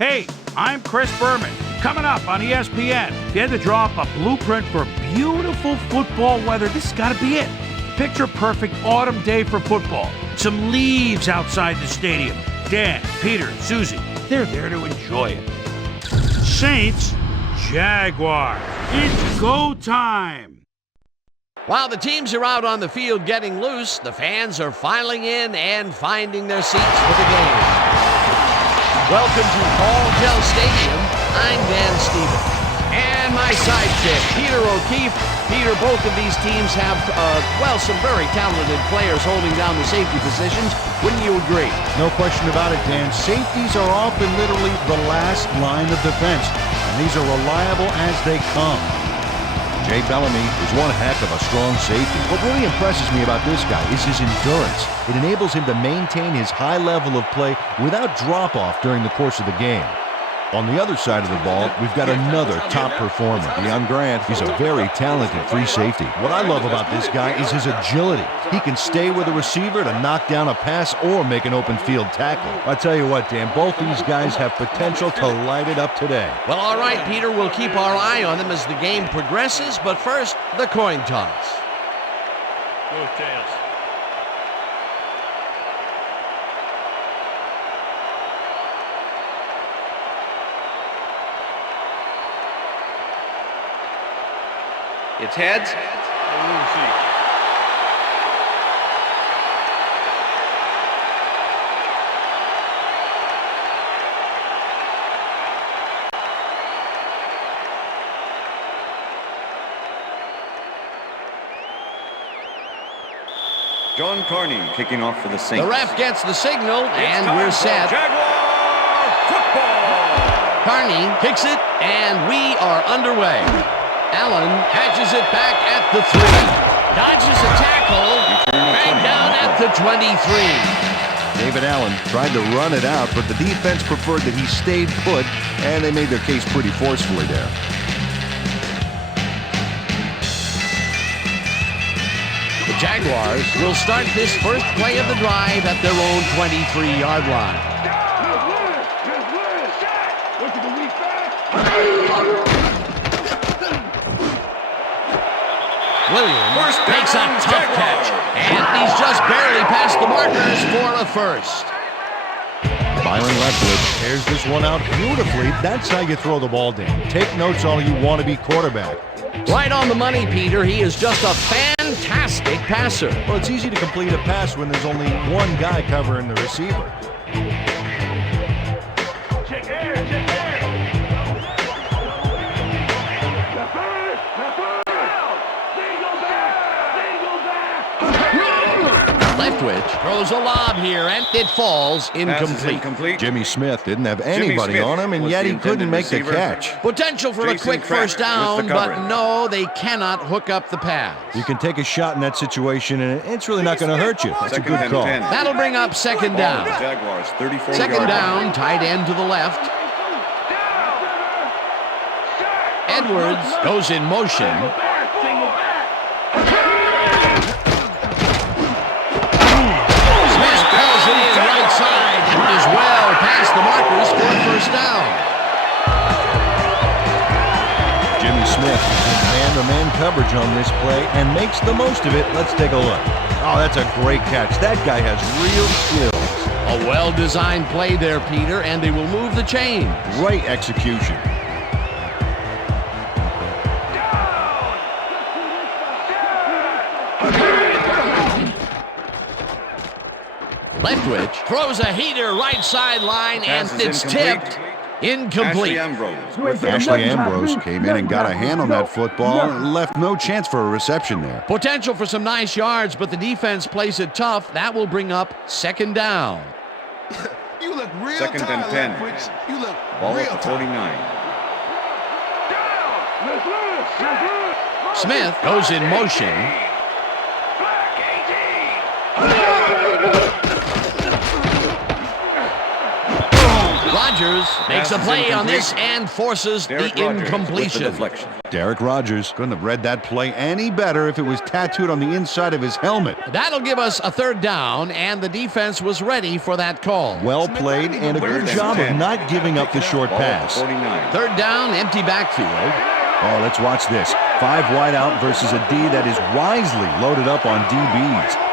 Hey, I'm Chris Berman. Coming up on ESPN, if you had to draw up a blueprint for beautiful football weather, this has got to be it. Picture perfect autumn day for football. Some leaves outside the stadium. Dan, Peter, Susie, they're there to enjoy it. Saints, Jaguars. It's go time. While the teams are out on the field getting loose, the fans are filing in and finding their seats for the game. Welcome to Paul Stadium. I'm Dan Stevens. And my sidekick, Peter O'Keefe. Peter, both of these teams have, some very talented players holding down the safety positions. Wouldn't you agree? No question about it, Dan. Safeties are often literally the last line of defense, and these are reliable as they come. Jay Bellamy is one heck of a strong safety. What really impresses me about this guy is his endurance. It enables him to maintain his high level of play without drop-off during the course of the game. On the other side of the ball, we've got another top performer, Deion Grant. He's a very talented free safety. What I love about this guy is his agility. He can stay with a receiver to knock down a pass or make an open field tackle. I tell you what, Dan, both these guys have potential to light it up today. Well, all right, Peter, we'll keep our eye on them as the game progresses, but first, the coin toss. Go Tails. It's heads. John Carney kicking off for the Saints. The ref gets the signal, and we're set. Jaguar football. Carney kicks it, and we are underway. Allen hatches it back at the 3. Dodges a tackle, and down at the 23. David Allen tried to run it out, but the defense preferred that he stayed put, and they made their case pretty forcefully there. The Jaguars will start this first play of the drive at their own 23-yard line. Williams makes a tough catch, and he's just barely past the markers for a first. Byron Leftwich tears this one out beautifully. That's how you throw the ball, Dan. Take notes all you want to be quarterback. Right on the money, Peter. He is just a fantastic passer. Well, it's easy to complete a pass when there's only one guy covering the receiver. Leftwich throws a lob here, and it falls incomplete. Jimmy Smith didn't have anybody on him, and yet he couldn't make the catch. Potential for a quick first down, but no, they cannot hook up the pass. You can take a shot in that situation, and it's really not going to hurt you. It's a good call. That'll bring up second down. Jaguars, 34 Second down, tight end to the left. Edwards goes in motion. Is well past the markers for first down. Jimmy Smith in man-to-man coverage on this play and makes the most of it. Let's take a look. Oh, that's a great catch. That guy has real skills. A well-designed play there, Peter, and they will move the chains. Great execution. Leftwich throws a heater right sideline, and it's tipped. Incomplete. Ashley Ambrose came in and got a hand on that football and left no chance for a reception there. Potential for some nice yards, but the defense plays it tough. That will bring up second down. You look real Second and 10. Leftwich. You look Ball real at the 49. Smith goes in motion. Rodgers makes a Pass is play on incomplete. this and forces Derek the Rogers with the incompletion. deflection. Derek Rogers couldn't have read that play any better if it was tattooed on the inside of his helmet. That'll give us a third down, and the defense was ready for that call. Well played and a good Third and job of 10. not giving up the short Ball at pass. 49. Third down, empty backfield. Oh, let's watch this. 5 wide out versus a D that is wisely loaded up on DBs.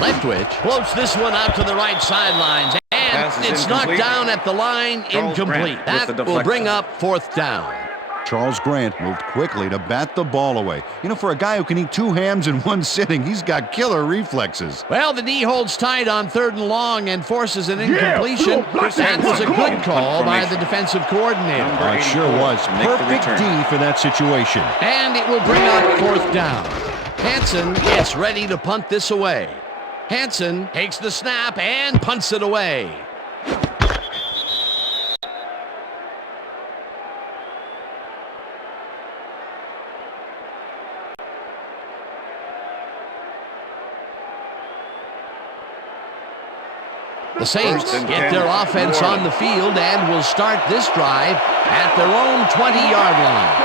Leftwich floats this one out to the right sidelines, and Pass is it's knocked incomplete. down at the line, Charles incomplete. Grant with the That will deflection. bring up fourth down. Charles Grant moved quickly to bat the ball away. You know, for a guy who can eat 2 hams in one sitting, he's got killer reflexes. Well, the D holds tight on third and long and forces an incompletion. That was a good call by the defensive coordinator. Number Oh, it sure 84 was. to make the Perfect D return. for that situation. And it will bring up fourth down. Hansen gets ready to punt this away. Hansen takes the snap and punts it away. The Saints First and get 10. their offense on the field and will start this drive at their own 20-yard line.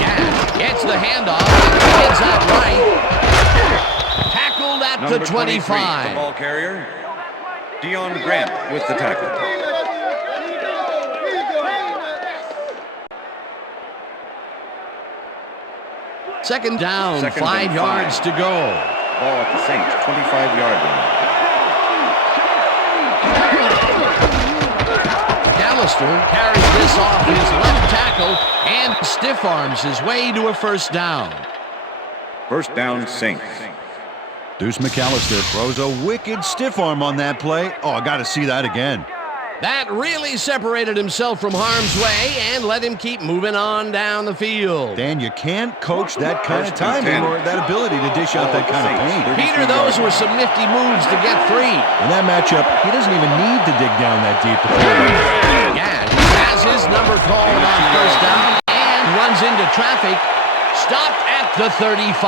Gash gets the handoff and heads out right. Tackled at Number the 23, 25. the ball carrier, Dion Grant with the tackle. Second down, Second 5 and yards 5. to go. Ball at the Saints, 25-yard line. McAllister carries this off his left tackle and stiff arms his way to a first down. First down, Saints. Deuce McAllister throws a wicked stiff arm on that play. Oh, I got to see that again. That really separated himself from harm's way and let him keep moving on down the field. Dan, you can't coach that kind of First and timing 10. or that ability to dish out that kind of pain. Peter, those were some nifty moves to get free. In that matchup, he doesn't even need to dig down that deep to pull it in. Gash has his number called on first down and runs into traffic. Stopped at the 35.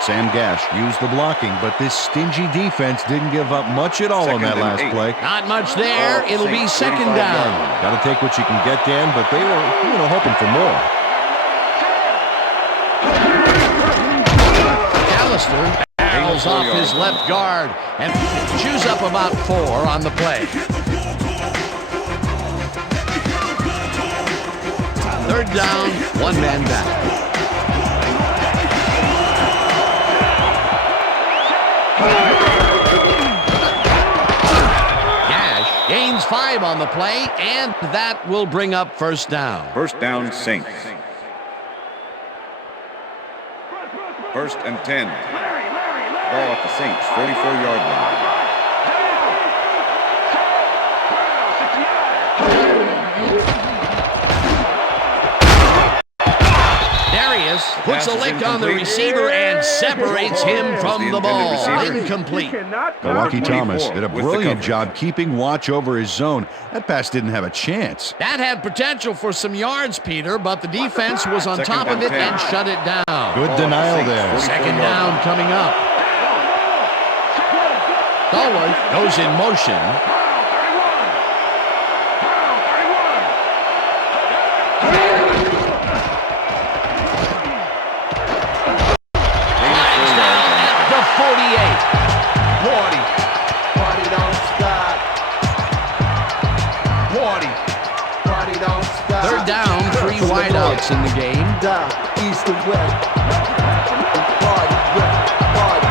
Sam Gash used the blocking, but this stingy defense didn't give up much at all on that Second and last 8. play. Not much there. It'll be Saints, second 35 down. yards. Got to take what you can get, Dan, but they were, hoping for more. McAllister barrels off his left guard and chews up about 4 on the play. Third down, 1 man back. Gash gains 5 on the play, and that will bring up first down. First down, Saints. First and 10. Ball at the Saints, 44-yard line. Darius puts a Pass is lick on the incomplete. receiver and separates him from the The ball. intended receiver. Incomplete. Milwaukee Thomas 24 did a with the brilliant coverage. job keeping watch over his zone. That pass didn't have a chance. That had potential for some yards, Peter, but the defense was on Second top of and it 10. and shut it down. Good denial there. Second down coming up. Stallworth goes in motion. Flags down at the 48. Party. Party don't stop. Party. Party don't stop. Third down, 3 wideouts in the game. Down, east to west. Party, party,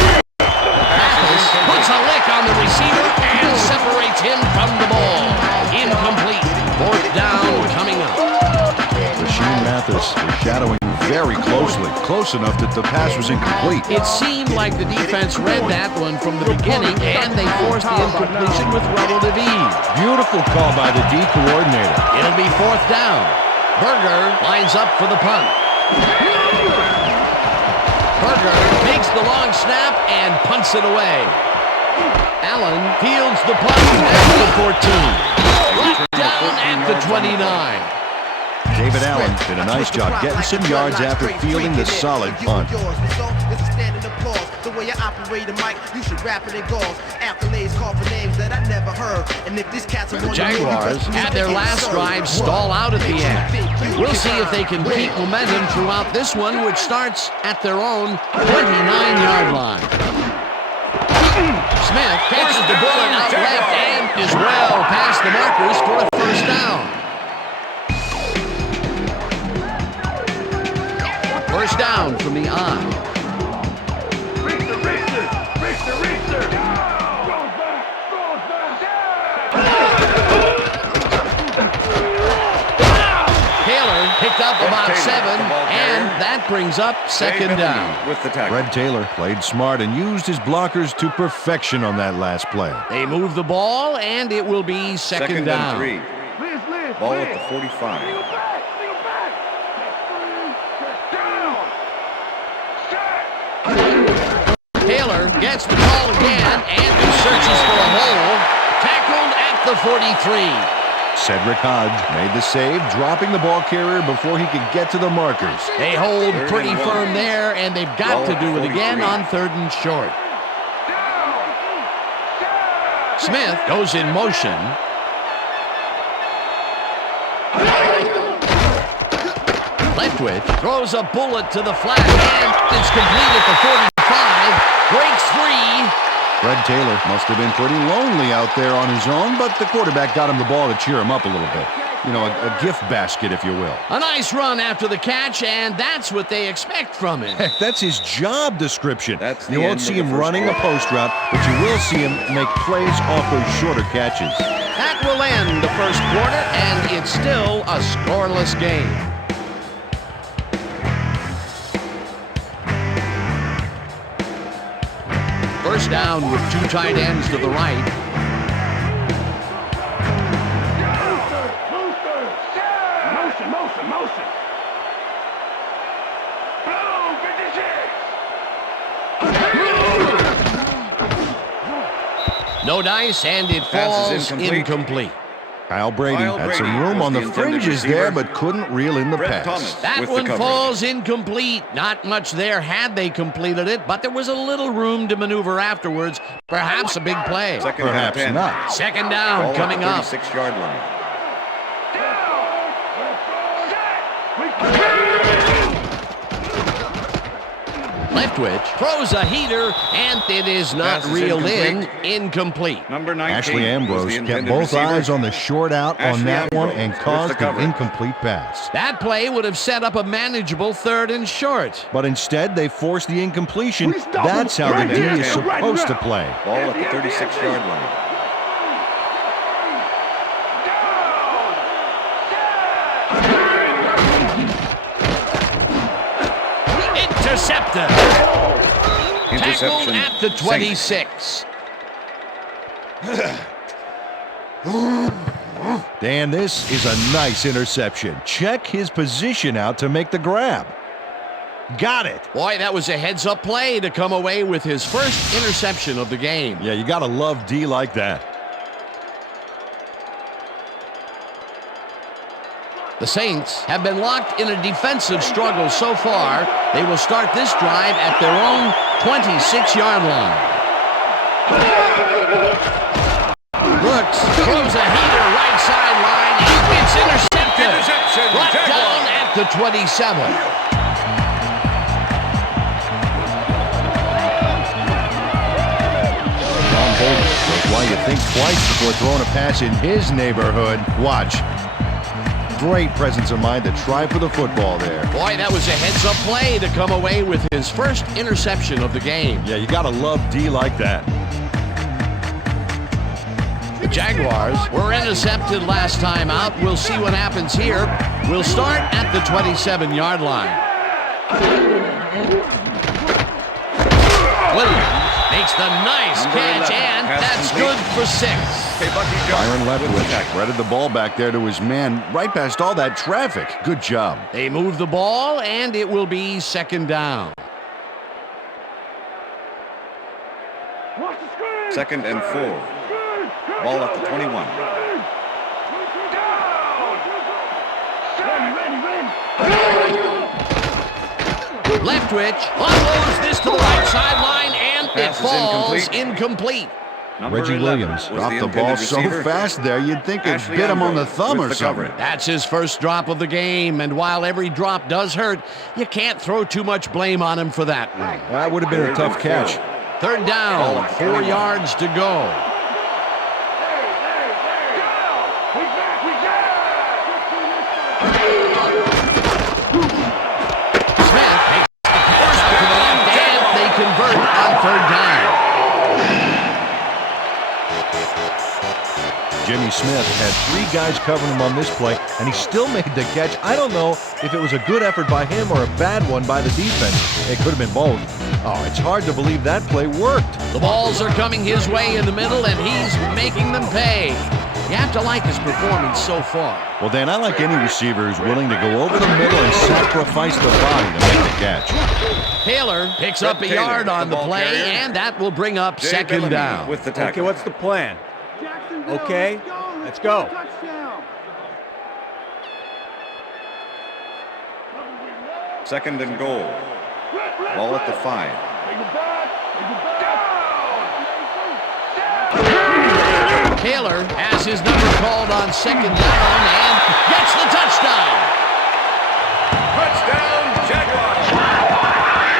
Mathis puts a lick on the receiver and separates him from the ball. Incomplete. Fourth down coming up. Rasheem Mathis was shadowing very closely, close enough that the pass was incomplete. It seemed like the defense read that one from the beginning, and they forced the incompletion with relative ease. Beautiful call by the D coordinator. It'll be fourth down. Berger lines up for the punt. Berger makes the long snap and punts it away. Allen fields the punt at the 14. Brought down at the 29. David Allen did a nice job getting some yards after fielding the solid punt. The way I operate a mic, you should rap it in goals. Accolades call for names that I never heard. And if these cats are The Jaguars had their last drive stall out at the end. We'll see if they can keep momentum throughout this one, which starts at their own 29-yard line. Smith catches the bullet out left and is well past the markers for a first down. First down from the eye. Taylor picked up about 7, and that brings up second down. With the tackle. Fred Taylor played smart and used his blockers to perfection on that last play. They move the ball, and it will be second down. And 3. Ball at the 45. Taylor gets the ball again and searches for a hole. Tackled at the 43. Cedric Hodge made the save, dropping the ball carrier before he could get to the markers. They hold pretty firm there, and they've got to do it again on 3rd and short. Smith goes in motion. Leftwich throws a bullet to the flat, and it's complete at the 45. Breaks free. Fred Taylor must have been pretty lonely out there on his own, but the quarterback got him the ball to cheer him up a little bit. You know, a gift basket, if you will. A nice run after the catch, and that's what they expect from him. Heck, that's his job description. You won't see him running a post route, but you will see him make plays off those shorter catches. That will end the first quarter, and it's still a scoreless game. First down with 2 tight ends to the right. Motion. Blue 56. No dice, and it falls incomplete. Kyle Brady had some room on the fringes there, but couldn't reel in the pass. That one falls incomplete. Not much there had they completed it, but there was a little room to maneuver afterwards. Perhaps a big play. Perhaps not. Second down coming up. 36-yard line. Leftwich throws a heater, and it is not reeled in. Incomplete. Number 19. Ashley Ambrose kept both eyes on the short out on that one and caused the incomplete pass. That play would have set up a manageable 3rd and short. But instead, they forced the incompletion. That's how the D is supposed to play. Ball at the 36-yard line. Intercepted. Tackled at the 26. Dan, this is a nice interception. Check his position out to make the grab. Got it. Boy, that was a heads-up play to come away with his first interception of the game. Yeah, you got to love D like that. The Saints have been locked in a defensive struggle so far. They will start this drive at their own 26-yard line. Brooks throws a heater right sideline, and it's intercepted. Brought down at the 27. Ron Bolden knows why you think twice before throwing a pass in his neighborhood. Watch. Great presence of mind to try for the football there. Boy, that was a heads-up play to come away with his first interception of the game. Yeah, you got to love D like that. The Jaguars were intercepted last time out. We'll see what happens here. We'll start at the 27-yard line. Williams makes the nice catch, and that's good for 6. Byron Leftwich threaded the ball back there to his man right past all that traffic. Good job. They move the ball, and it will be second down. 2nd and 4. Ball at the 21. twitch. Unloads this to the right sideline, and it Pass is falls incomplete. incomplete. Number Reggie 11 Williams was dropped the ball intended so receiver. fast there, you'd think it Ashley bit him on the Ambrose thumb with or the something. coverage. That's his first drop of the game, and while every drop does hurt, you can't throw too much blame on him for that one. That would have been a tough catch. Third down, 4 yards to go. Smith makes the catch out to the left, and they convert on third down. Jimmy Smith had 3 guys covering him on this play, and he still made the catch. I don't know if it was a good effort by him or a bad one by the defense. It could have been both. Oh, it's hard to believe that play worked. The balls are coming his way in the middle, and he's making them pay. You have to like his performance so far. Well, Dan, I like any receiver who's willing to go over the middle and sacrifice the body to make the catch. Taylor picks up a Taylor, yard on the the ball play, carrier. and that will bring up Jay second Bellamy down. with the tackle. Okay, what's the plan? Okay, let's go. Second and goal. Ball at the 5. Taylor has his number called on second down and gets the touchdown. Touchdown, Jaguars!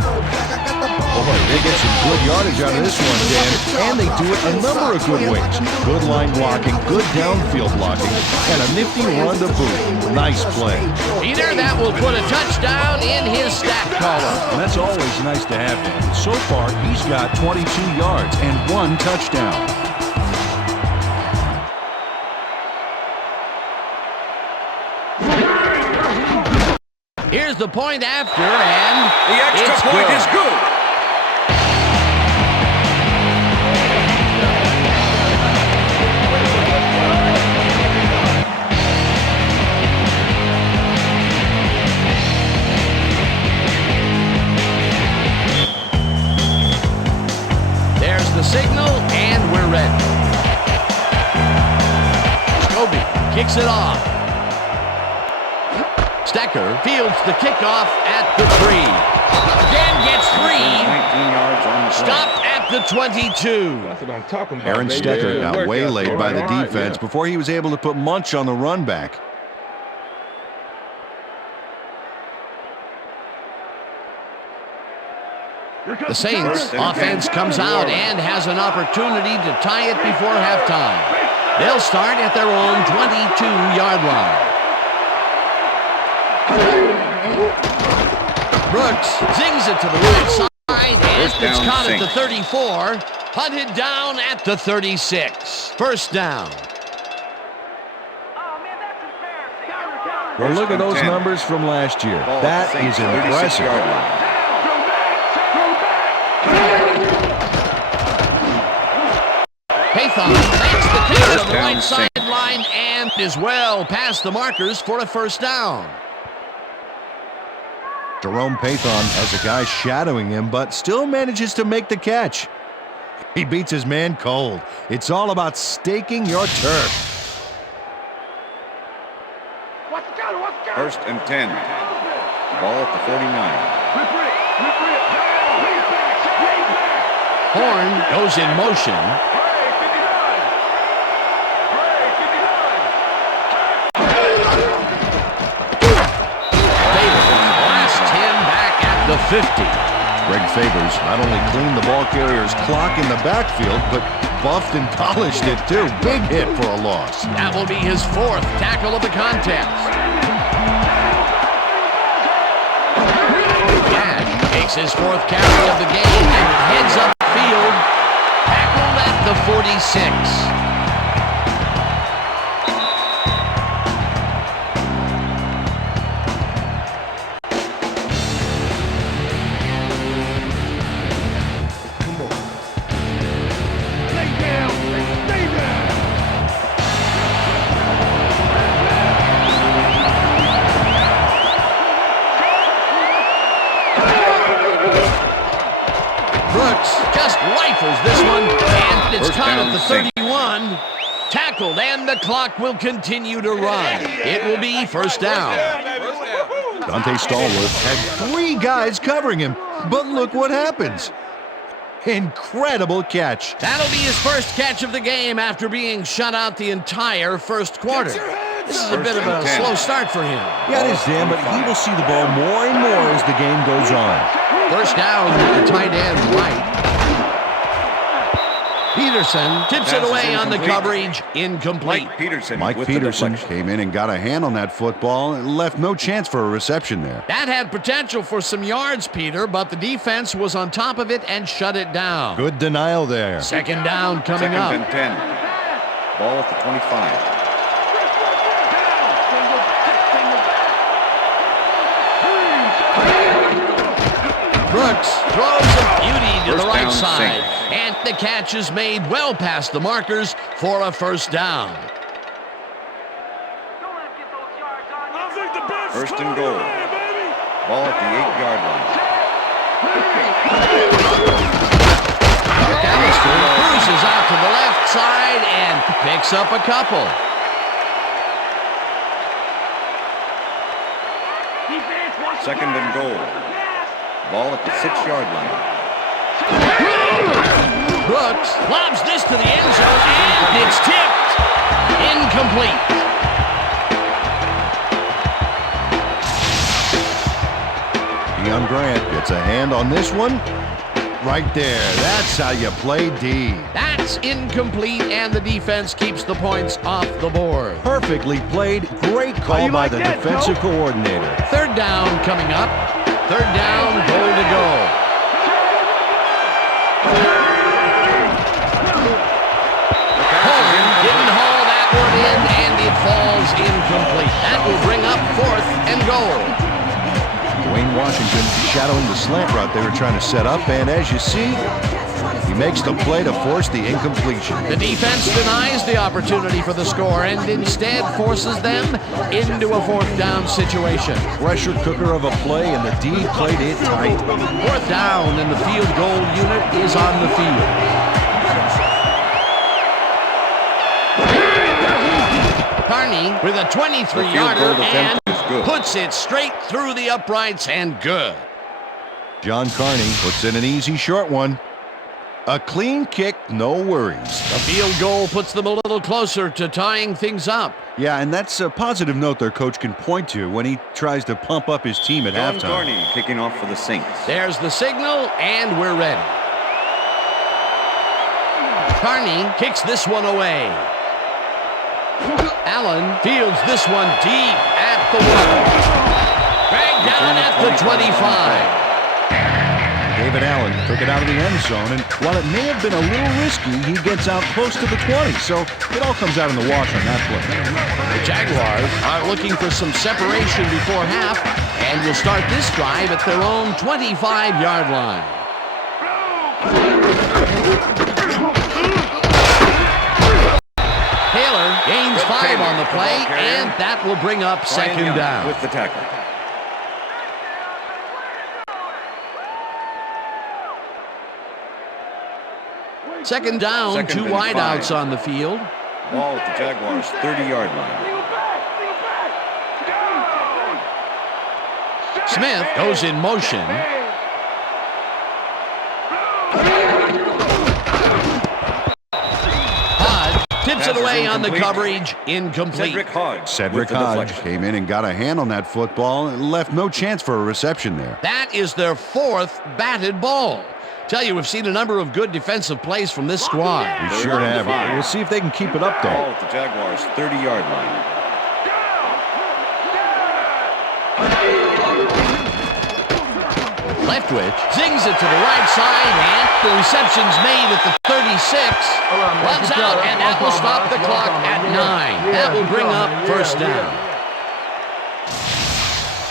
Boy, they get some good yardage out of this one, Dan, and they do it a number of good ways. Good line blocking, good downfield blocking, and a nifty run to boot. Nice play. Either that will put a touchdown in his stat column. And that's always nice to have, Dan. So far, he's got 22 yards and 1 touchdown. Here's the point after, and The extra it's point good. is good. There's the signal, and we're ready. Scobie kicks it off. Stecker fields the kickoff at the 3. Again gets 19 yards on the 3. play. Stopped at the 22. That's what I'm talking about. Aaron baby. Stecker Yeah, got work waylaid out. by the All right, defense yeah. before he was able to put Munch on the run back. The Saints First and offense 10. comes out and has an opportunity to tie it before halftime. They'll start at their own 22-yard line. Brooks zings it to the right side, and First it's down, caught at the Saints. 34, hunted down at the 36. First down. Well, look at and those 10. numbers from last year. Ball at That the is Saints' 36 impressive. yard line. Paython makes the catch First on the down, right Saints. sideline and is well past the markers for a first down. Jerome Paython has a guy shadowing him, but still manages to make the catch. He beats his man cold. It's all about staking your turf. First and 10. Ball at the 49. Horn goes in motion. Favors blasts him back at the 50. Greg Favors not only cleaned the ball carrier's clock in the backfield, but buffed and polished it too. Big hit for a loss. That will be his 4th tackle of the contest. Cash takes his 4th carry of the game and heads upfield, tackled at the 46. Brooks just rifles this one, and it's First caught down, at the Saints. 31. Tackled, and the clock will continue to run. It will be first down. Dante Stallworth had 3 guys covering him, but look what happens. Incredible catch. That'll be his first catch of the game after being shut out the entire first quarter. This is a bit of a slow start for him. Yeah, it is, Dan, but he will see the ball more and more as the game goes on. First down with the tight end right. Peterson tips it away on the coverage. Incomplete. Mike Peterson came in and got a hand on that football and left no chance for a reception there. That had potential for some yards, Peter, but the defense was on top of it and shut it down. Good denial there. Second down coming Second up. and 10. Ball at the 25. Brooks throws a beauty to the First right down, side. Saints. And the catch is made well past the markers for a first down. First and goal. Ball at the 8-yard line. McAllister cruises out to the left side and picks up a couple. Second and goal. Ball at the 6-yard line. Brooks lobs this to the end zone, and it's tipped. Incomplete. Deion Grant gets a hand on this one. Right there. That's how you play D. That's incomplete, and the defense keeps the points off the board. Perfectly played. Great call by the defensive coordinator. Third down coming up. Third down, goal to go. Horn didn't haul that one in, and it falls incomplete. That will bring up fourth and goal. Wayne Washington shadowing the slant route they were trying to set up, and as you see, he makes the play to force the incompletion. The defense denies the opportunity for the score and instead forces them into a fourth down situation. Pressure cooker of a play, and the D played it tight. Fourth down, and the field goal unit is on the field. Carney with a 23-yarder and puts it straight through the uprights and good. John Carney puts in an easy short one. A clean kick, no worries. The field goal puts them a little closer to tying things up. Yeah, and that's a positive note their coach can point to when he tries to pump up his team at John halftime. Carney kicking off for the Saints. There's the signal, and we're ready. Carney kicks this one away. Allen fields this one deep at the 1. Dragged down at the 25. David Allen took it out of the end zone, and while it may have been a little risky, he gets out close to the 20, so it all comes out in the wash on that play. The Jaguars are looking for some separation before half, and will start this drive at their own 25-yard line. Taylor gains 5 on the play, and that will bring up second down. With the tackle. Second down, Second 2 and wideouts 5. on the field. Ball at the Jaguars' 30-yard line. Smith goes in motion. Hodge tips it away on the coverage. Incomplete. Cedric Hodge came in and got a hand on that football and left no chance for a reception there. That is their 4th batted ball. Tell you, we've seen a number of good defensive plays from this squad. We sure have. We'll see if they can keep it up, though. Ball at the Jaguars' 30-yard line. Leftwich zings it to the right side, and the reception's made at the 36. Runs out, and that will stop the clock at 9. That will bring up first down.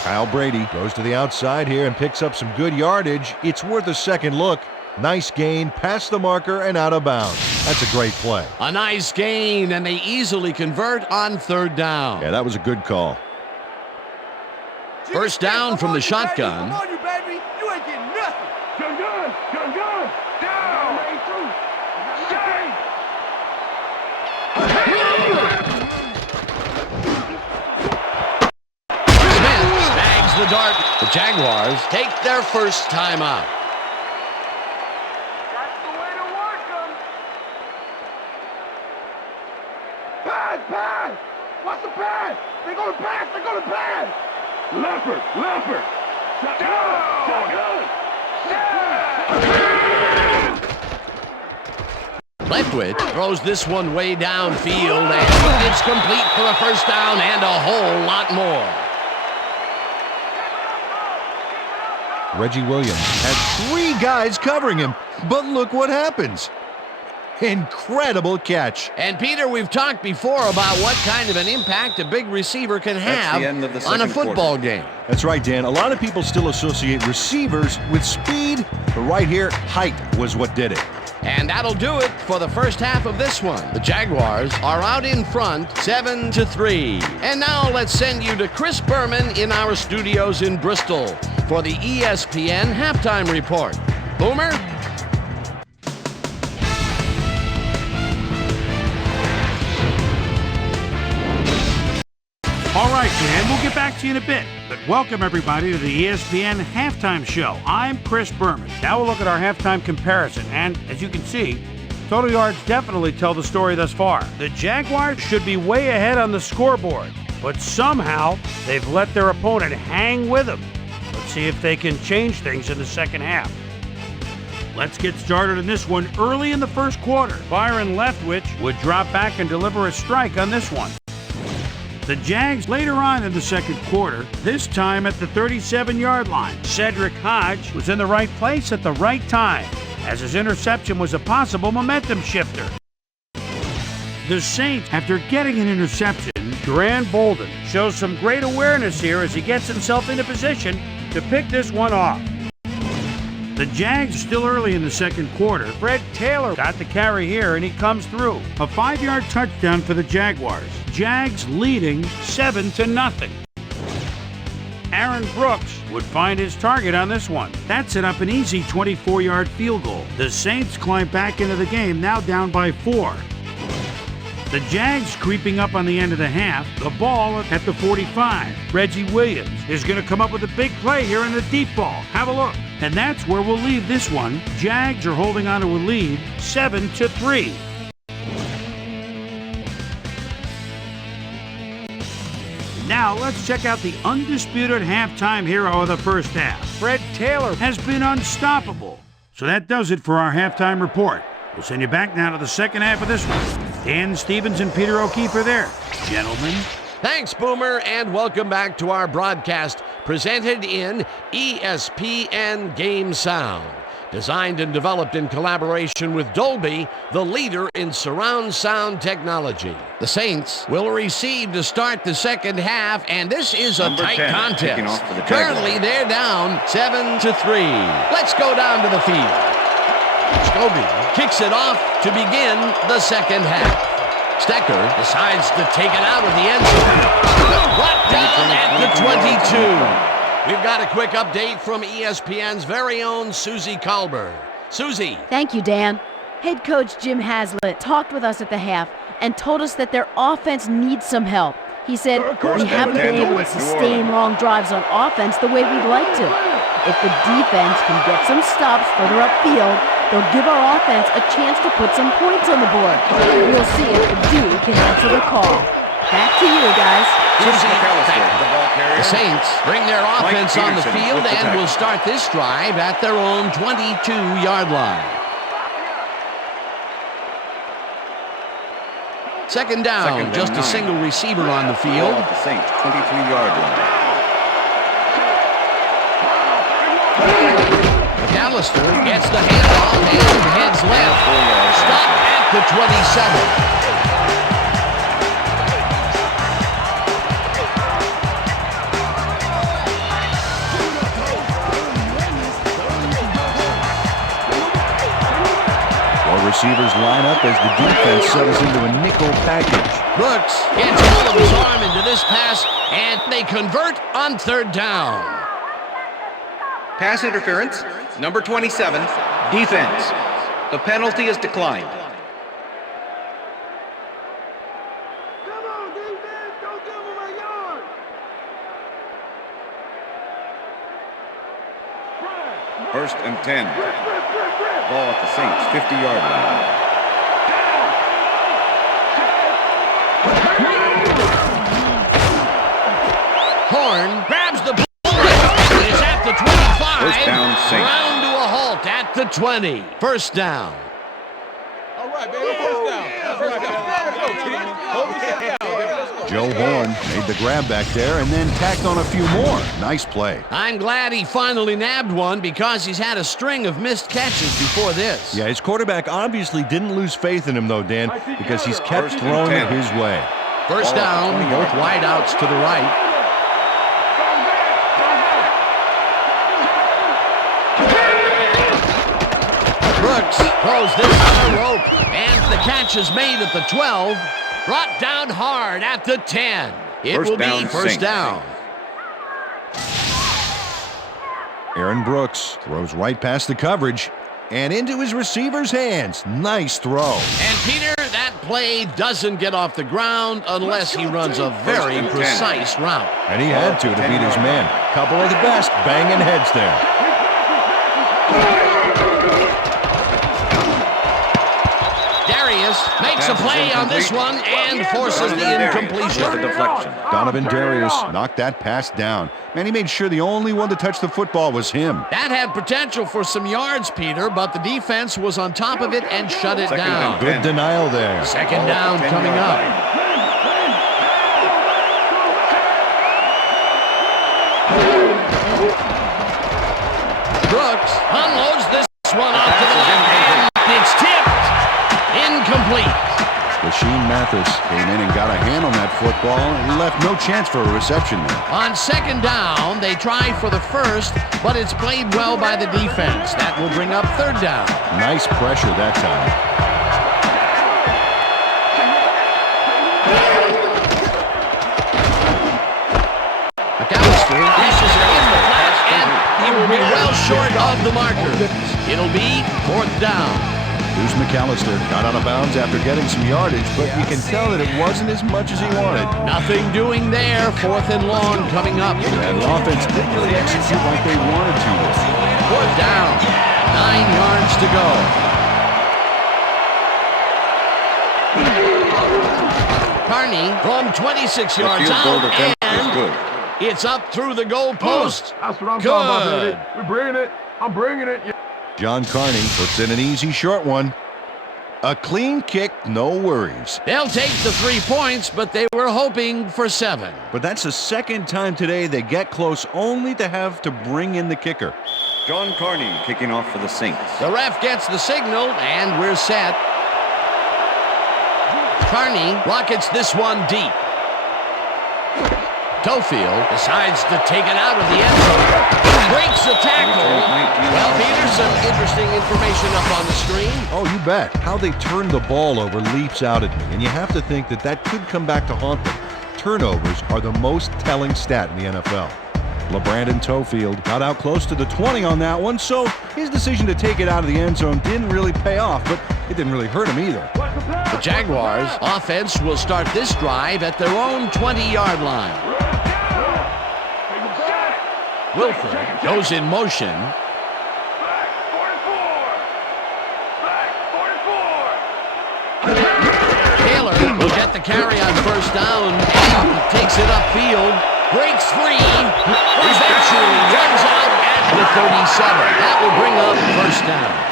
Kyle Brady goes to the outside here and picks up some good yardage. It's worth a second look. Nice gain, past the marker and out of bounds. That's a great play. A nice gain, and they easily convert on third down. Yeah, that was a good call. First down from the shotgun. Come on, you baby. You ain't getting nothing. Good. Good. Good. Down. Shame. Smith snags the dart. The Jaguars take their first timeout. That's the way to work them. Pass, pass. Watch the pass. They're going to pass. They're going to pass. Leopard, leopard. Shotgun. Leftwich throws this one way downfield, and it's complete for a first down and a whole lot more. Reggie Williams had 3 guys covering him, but look what happens. Incredible catch. And Peter, we've talked before about what kind of an impact a big receiver can have the end of the on a second football quarter. game. That's right, Dan. A lot of people still associate receivers with speed, but right here, height was what did it. And that'll do it for the first half of this one. The Jaguars are out in front 7-3. And now let's send you to Chris Berman in our studios in Bristol for the ESPN halftime report. Boomer? All right, Dan, we'll get back to you in a bit. But welcome, everybody, to the ESPN Halftime Show. I'm Chris Berman. Now we'll look at our halftime comparison. And as you can see, total yards definitely tell the story thus far. The Jaguars should be way ahead on the scoreboard, but somehow they've let their opponent hang with them. Let's see if they can change things in the second half. Let's get started in this one early in the first quarter. Byron Leftwich would drop back and deliver a strike on this one. The Jags later on in the second quarter, this time at the 37-yard line. Cedric Hodge was in the right place at the right time, as his interception was a possible momentum shifter. The Saints, after getting an interception, Duran Bolden shows some great awareness here as he gets himself into position to pick this one off. The Jags are still early in the second quarter. Fred Taylor got the carry here, and he comes through. A 5-yard touchdown for the Jaguars. Jags leading 7-0. Aaron Brooks would find his target on this one. That set up an easy 24-yard field goal. The Saints climb back into the game, now down by 4. The Jags creeping up on the end of the half. The ball at the 45. Reggie Williams is going to come up with a big play here in the deep ball. Have a look. And that's where we'll leave this one. Jags are holding on to a lead, 7-3. Now let's check out the undisputed halftime hero of the first half. Fred Taylor has been unstoppable. So that does it for our halftime report. We'll send you back now to the second half of this one. Dan Stevens and Peter O'Keefe are there. Gentlemen. Thanks, Boomer, and welcome back to our broadcast presented in ESPN Game Sound. Designed and developed in collaboration with Dolby, the leader in surround sound technology. The Saints will receive to start the second half, and this is a Number tight 10, kicking contest. off for the Currently, Jaguars. they're down 7-3. Let's go down to the field. Scobie kicks it off to begin the second half. Stecker decides to take it out of the end zone. Brought down at the 22. We've got a quick update from ESPN's very own Susie Colbert. Susie. Thank you, Dan. Head coach Jim Haslett talked with us at the half and told us that their offense needs some help. He said, we haven't been able to sustain long drives on offense the way we'd like to. If the defense can get some stops further upfield, they'll give our offense a chance to put some points on the board. We'll see if the D can answer the call. Back to you, guys. Susie, McAllister, the ball carrier. the Saints bring their offense on the Peterson field with the and tackle. will start this drive at their own 22-yard line. Second down, just a single receiver on the field. Ball at the Saints, 23-yard line. McAllister gets the handoff and heads left. Stop at the 27. Receivers line up as the defense settles into a nickel package. Brooks gets all of his arm into this pass, and they convert on third down. Pass interference. Number 27, defense. The penalty is declined. Come on, defense. Don't give him a yard. First and 10. Ball at the Saints 50-yard line. Horn grabs the ball. It is at the 25. First down, Saints. Round to a halt at the 20. First down. All right, baby, first down. That's right. Joe Horn made the grab back there and then tacked on a few more. Nice play. I'm glad he finally nabbed one because he's had a string of missed catches before this. Yeah, his quarterback obviously didn't lose faith in him, though, Dan, because he's kept First and throwing it 10. his way. First down, both wideouts to the right. Brooks throws this on a rope, and the catch is made at the 12. Brought down hard at the 10. It First will down, be first Saints. down. Aaron Brooks throws right past the coverage and into his receiver's hands. Nice throw. And Peter, that play doesn't get off the ground unless he runs a very and 10. precise route. And he had to beat his man. Couple of the best banging heads there. Darius makes a play on this one and forces the incompletion. The deflection. Donovan Darius knocked that pass down. Man, he made sure the only one to touch the football was him. That had potential for some yards, Peter, but the defense was on top of it and shut it Second down. and Good denial there. Second down coming up. Brooks unloads this one off to the left, and it's tipped. Incomplete. Rasheem Mathis came in and got a hand on that football. He left no chance for a reception there. On second down, they try for the first, but it's played well by the defense. That will bring up third down. Nice pressure that time. McAllister dashes it in the flat, and he will be well short of the marker. It'll be fourth down. Here's McAllister. Got out of bounds after getting some yardage, but you can tell that it wasn't as much as he wanted. Nothing doing there. Fourth and long coming up. And the offense didn't really execute like they wanted to. Fourth down. 9 yards to go. Carney from 26 The yards field goal out, attempt is and good. it's up through the goal post. That's what I'm Good. talking about, baby. We're bringing it. I'm bringing it. John Carney puts in an easy short one. A clean kick, no worries. They'll take the 3 points, but they were hoping for 7. But that's the second time today they get close only to have to bring in the kicker. John Carney kicking off for the Saints. The ref gets the signal, and we're set. Carney rockets this one deep. Tofield decides to take it out of the end zone. Breaks the tackle. Well, Peter, some interesting information up on the screen. Oh, you bet. How they turn the ball over leaps out at me, and you have to think that that could come back to haunt them. Turnovers are the most telling stat in the NFL. LeBrandon Tofield got out close to the 20 on that one, so his decision to take it out of the end zone didn't really pay off, but it didn't really hurt him either. The Jaguars offense will start this drive at their own 20-yard line. Wilford goes in motion. Taylor will get the carry on first down. Takes it upfield. Breaks free. Eventually runs out at the 37. That will bring up first down.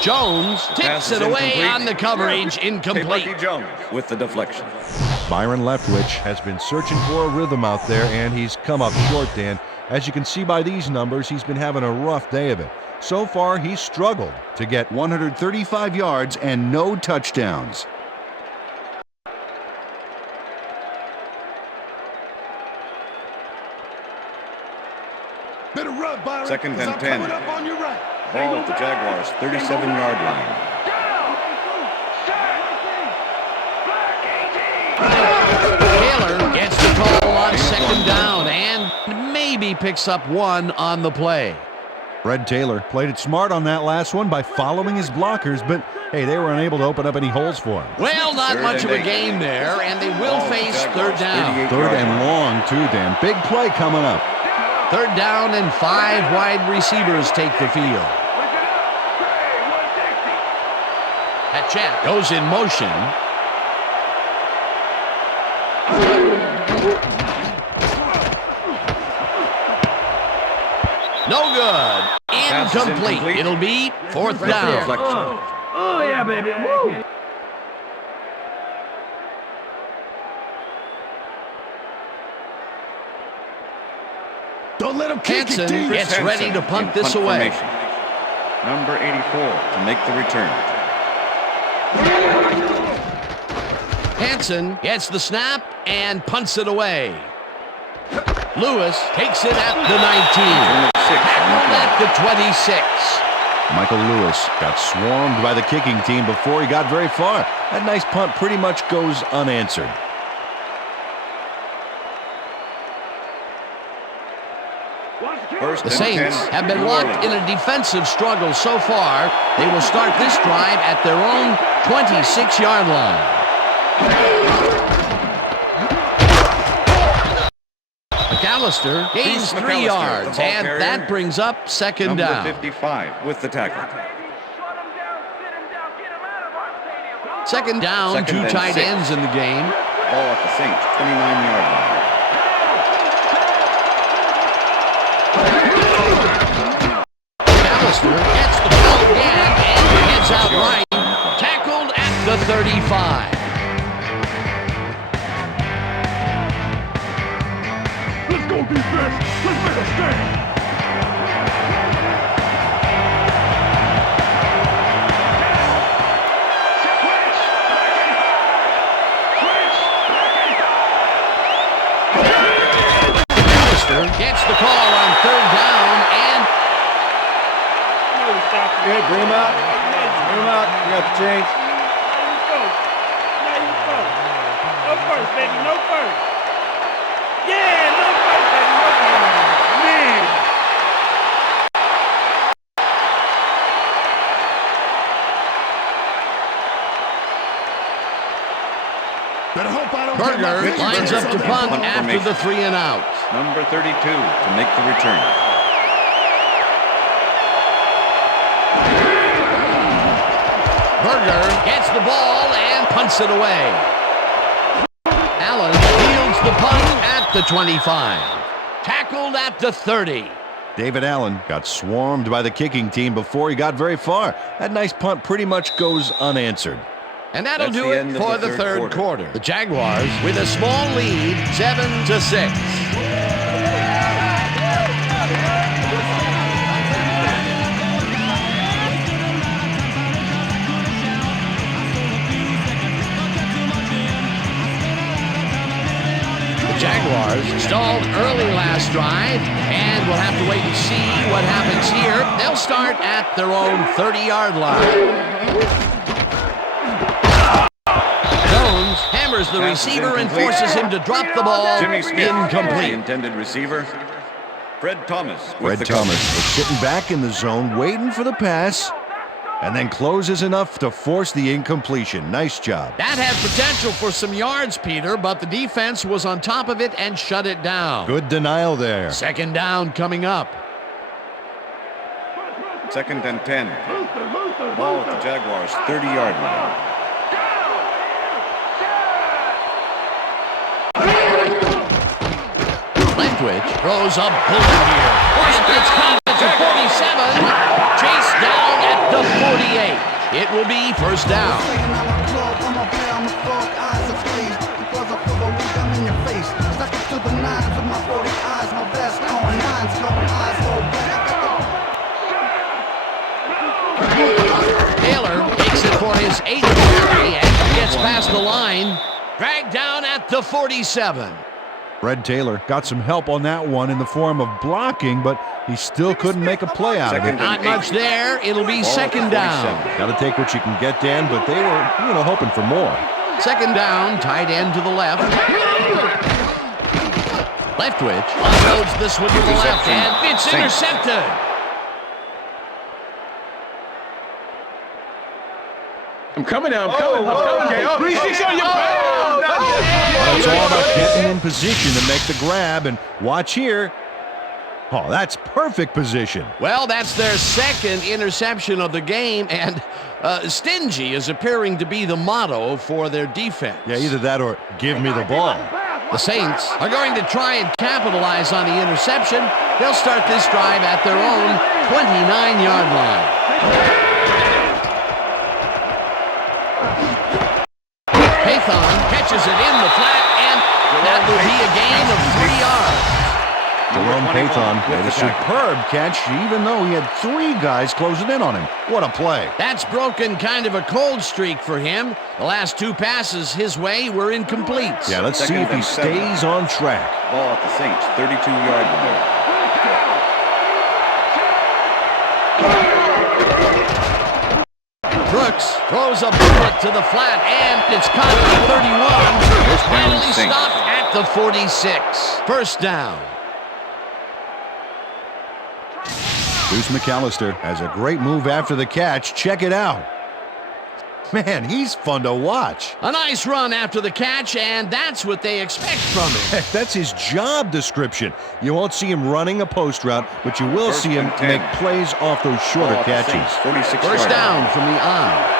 Jones tips it away on the coverage, incomplete. Bucky Jones with the deflection. Byron Leftwich has been searching for a rhythm out there, and he's come up short, Dan. As you can see by these numbers, he's been having a rough day of it. So far, he's struggled to get 135 yards and no touchdowns. Better run, Byron. Second and 10. Coming up on your right. Ball at the Jaguars' 37-yard line. Taylor gets the call on second down and maybe picks up one on the play. Fred Taylor played it smart on that last one by following his blockers, but hey, they were unable to open up any holes for him. Well, not much of a gain there, and they will face third down. Third and long, too, Dan. Big play coming up. Third down and 5 wide receivers take the field. Hatchet goes in motion. No good. Incomplete. It'll be fourth down. Oh, yeah, baby. Woo! Don't let him kick Hansen it, gets ready to punt this away. Number 84 to make the return. Hansen gets the snap and punts it away. Lewis takes it at the 19. At the 26. Michael Lewis got swarmed by the kicking team before he got very far. That nice punt pretty much goes unanswered. The Saints have been locked in a defensive struggle so far. They will start this drive at their own 26-yard line. McAllister gains 3 yards, and that brings up second down. Number 55 with the tackle. Second down, two tight ends in the game. Ball at the Saints' 29-yard line. McAllister gets the ball again and heads out right. Tackled at the 35. Let's go defense. Let's make a stand. Gets the call on third down and Good, bring him out. Bring him out. You got the change. No first, baby. No first. Yeah, no first, baby. No first. Man. Berger lines up to punt after the 3 and out. Number 32 to make the return. Berger gets the ball and punts it away. Allen fields the punt at the 25. Tackled at the 30. David Allen got swarmed by the kicking team before he got very far. That nice punt pretty much goes unanswered. And that'll do it for the third quarter. The Jaguars with a small lead, 7-6. Jaguars stalled early last drive, and we'll have to wait and see what happens here. They'll start at their own 30-yard line. Jones hammers the receiver and forces him to drop the ball. Jimmy Smith, incomplete. the intended receiver. Fred Thomas. Fred Thomas is sitting back in the zone, waiting for the pass, and then closes enough to force the incompletion. Nice job. That had potential for some yards, Peter, but the defense was on top of it and shut it down. Good denial there. Second down coming up. Second and 10. Ball at the Jaguars' 30-yard line. Lentwich throws a bullet here. And it's caught at the 47. Chased down at the 48. It will be first down. his 8th carry and gets past the line. Dragged down at the 47. Fred Taylor got some help on that one in the form of blocking, but he still couldn't make a play out of it. Not much there. It'll be second down. Got to take what you can get, Dan, but they were, hoping for more. Second down, tight end to the left. Leftwich unloads this one to the left, and it's intercepted. I'm coming now. I'm coming. Okay. 3-6 on your It's all about getting in position to make the grab, and watch here. Oh, that's perfect position. Well, that's their second interception of the game, and stingy is appearing to be the motto for their defense. Yeah, either that or give me the ball. The Saints are going to try and capitalize on the interception. They'll start this drive at their own 29-yard line. Pathon catches it in the flat, and that will be a gain of 3 yards. Jerome Pathon made a superb catch, even though he had 3 guys closing in on him. What a play. That's broken kind of a cold streak for him. The last 2 passes his way were incomplete. Yeah, let's see if he stays on track. Ball at the Saints, 32-yard line. Brooks throws a bullet to the flat, and it's caught at 31. It's finally stopped at the 46. First down. Deuce McAllister has a great move after the catch. Check it out. Man, he's fun to watch. A nice run after the catch, and that's what they expect from him. Heck, that's his job description. You won't see him running a post route, but you will see him make plays off those shorter catches. First down from the eye.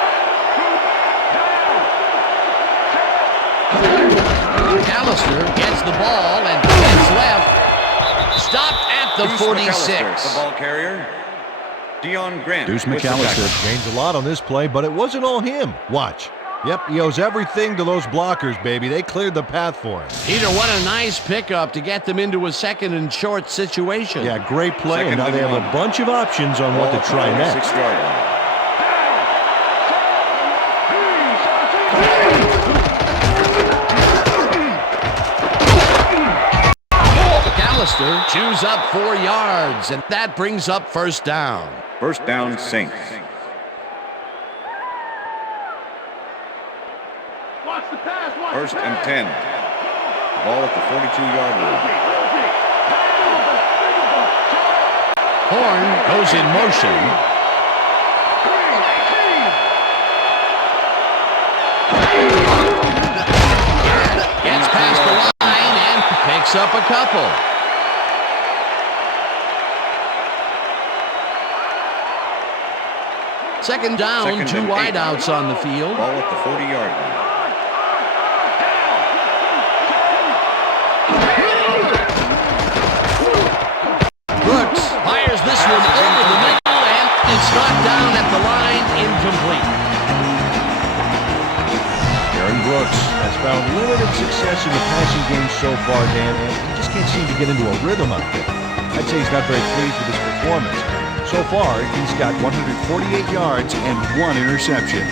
McAllister gets the ball and heads left. Stopped at the 46. The ball carrier. Dion Grant. Deuce McAllister gains a lot on this play, but it wasn't all him. Watch. Yep, he owes everything to those blockers, baby. They cleared the path for him. Peter, what a nice pickup to get them into a second and short situation. Yeah, great play, and now they have a bunch of options on what to try next. 6-yard line. McAllister chews up 4 yards, and that brings up first down. First down, Saints. First and 10. Ball at the 42-yard line. Horn goes in motion. Gets past the line and picks up a couple. Second down, 2 wideouts on the field. Ball at the 40-yard line. Brooks fires this one over the middle, and it's knocked down at the line, incomplete. Aaron Brooks has found limited success in the passing game so far, Dan, and he just can't seem to get into a rhythm out there. I'd say he's not very pleased with his performance. So far, he's got 148 yards and 1 interception.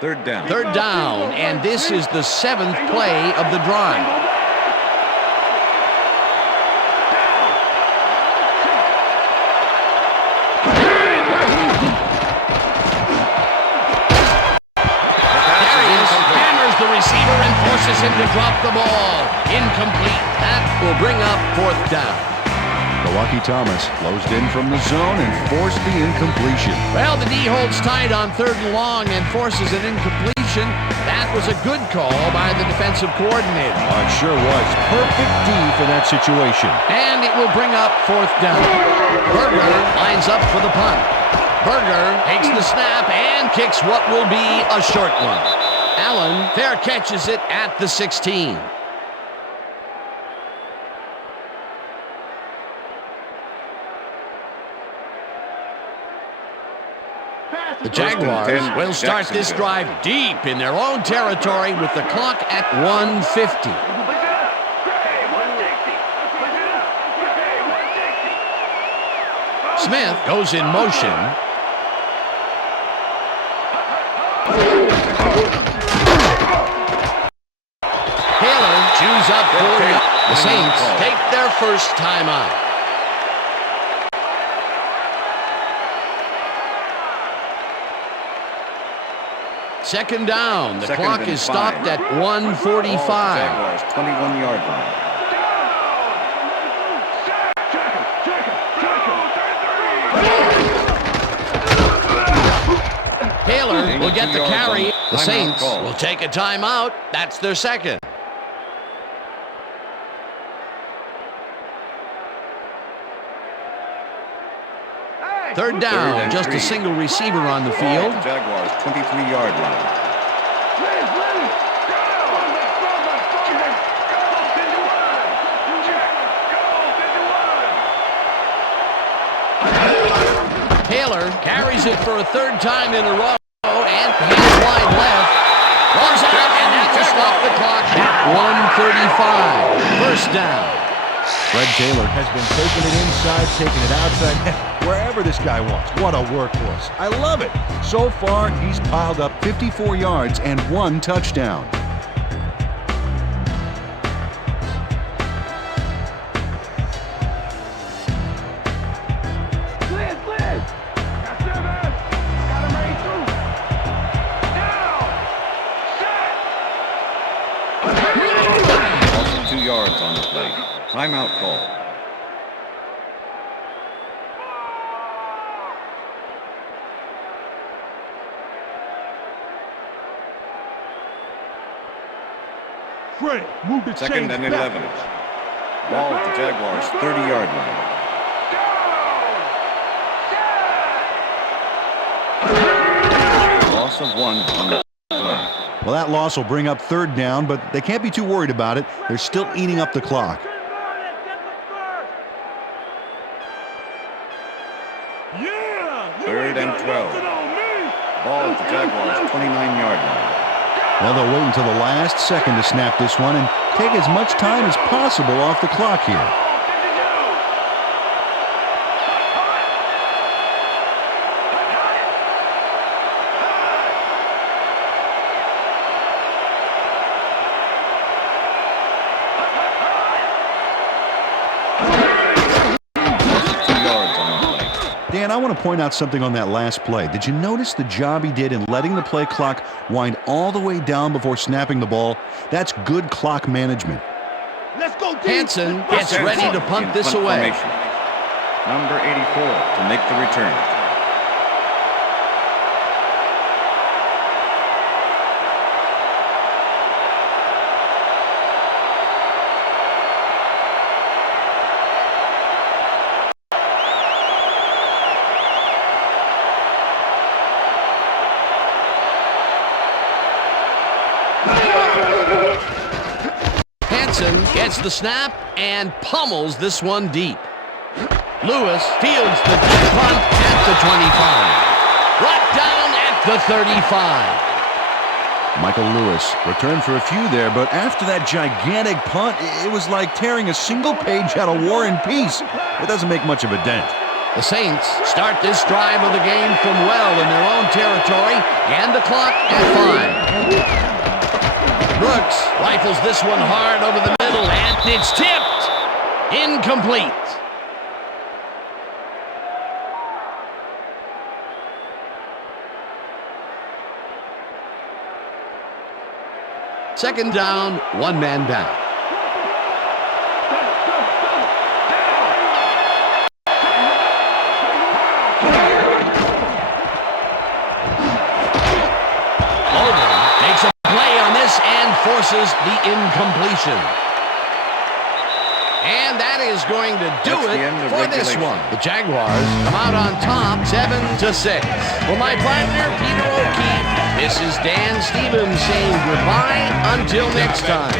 Third down. Third down, and this is the 7th play of the drive. Him to drop the ball. Incomplete. That will bring up 4th down. Milwaukee Thomas closed in from the zone and forced the incompletion. Well, the D holds tight on 3rd and long and forces an incompletion. That was a good call by the defensive coordinator. Oh, it sure was. Perfect D for that situation. And it will bring up 4th down. Berger lines up for the punt. Berger takes the snap and kicks what will be a short one. Allen fair catches it at the 16. The Jaguars will start this drive deep in their own territory with the clock at 1:50. Smith goes in motion. Taylor chews up 40. The Saints take their first timeout. Second down. The clock is stopped at 1:45. Jaguars 21-yard line. Taylor will get the carry. The Saints will take a timeout. That's their second. Third down, just a single receiver on the field. Jaguars 23-yard line. Taylor carries it for a third time in a row and hands wide left. Runs out, and that will stop the clock at 1:35. First down. Fred Taylor has been taking it inside, taking it outside, wherever this guy wants. What a workhorse. I love it. So far, he's piled up 54 yards and 1 touchdown. Also 2 yards on the play. Timeout call. Fred, move the Second and 11. Ball at the Jaguars 30-yard line. Loss of 1 on the play. Well, that loss will bring up third down, but they can't be too worried about it. They're still eating up the clock. Third and 12. Ball at the Jaguars 29-yard line. Well, they'll wait until the last second to snap this one and take as much time as possible off the clock here. Dan, I want to point out something on that last play. Did you notice the job he did in letting the play clock wind all the way down before snapping the ball? That's good clock management. Let's go, Hansen gets ready to punt this away. Number 84 to make the return. Gets the snap and pummels this one deep. Lewis fields the deep punt at the 25. Brought down at the 35. Michael Lewis returned for a few there, but after that gigantic punt, it was like tearing a single page out of War and Peace. It doesn't make much of a dent. The Saints start this drive of the game from well in their own territory, and the clock at 5. Brooks rifles this one hard over the middle, and it's tipped. Incomplete. Second down, 1 man down. Forces the incompletion. And that is going to do it for this one. The Jaguars come out on top 7-6. For my partner, Peter O'Keefe, this is Dan Stevens saying goodbye until next time.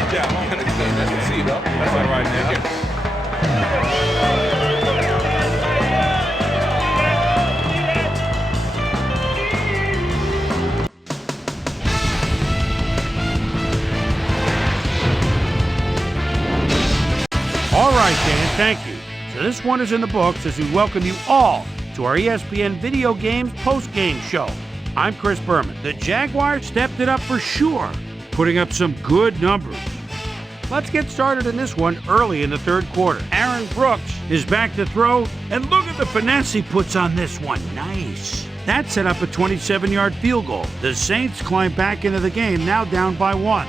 right, Dan, thank you. So this one is in the books as we welcome you all to our ESPN Video Games post-game show. I'm Chris Berman. The Jaguars stepped it up for sure, putting up some good numbers. Let's get started in this one early in the third quarter. Aaron Brooks is back to throw, and look at the finesse he puts on this one. Nice. That set up a 27-yard field goal. The Saints climb back into the game, now down by 1.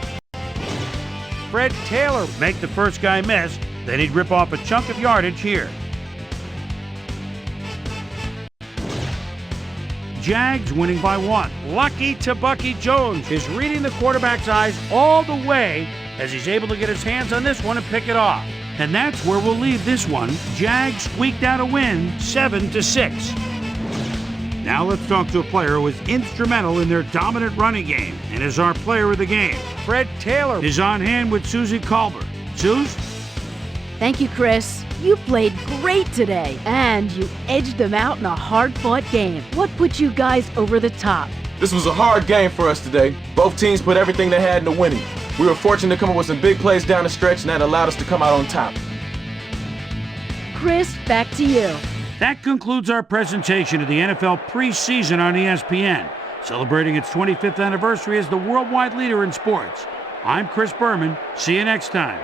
Fred Taylor would make the first guy miss, then he'd rip off a chunk of yardage here. Jags winning by 1. Lucky to Bucky Jones is reading the quarterback's eyes all the way as he's able to get his hands on this one and pick it off. And that's where we'll leave this one. Jags squeaked out a win, 7-6. Now let's talk to a player who was instrumental in their dominant running game and is our player of the game. Fred Taylor is on hand with Susie Colbert. Suze? Thank you, Chris. You played great today, and you edged them out in a hard-fought game. What put you guys over the top? This was a hard game for us today. Both teams put everything they had into winning. We were fortunate to come up with some big plays down the stretch, and that allowed us to come out on top. Chris, back to you. That concludes our presentation of the NFL preseason on ESPN, celebrating its 25th anniversary as the worldwide leader in sports. I'm Chris Berman. See you next time.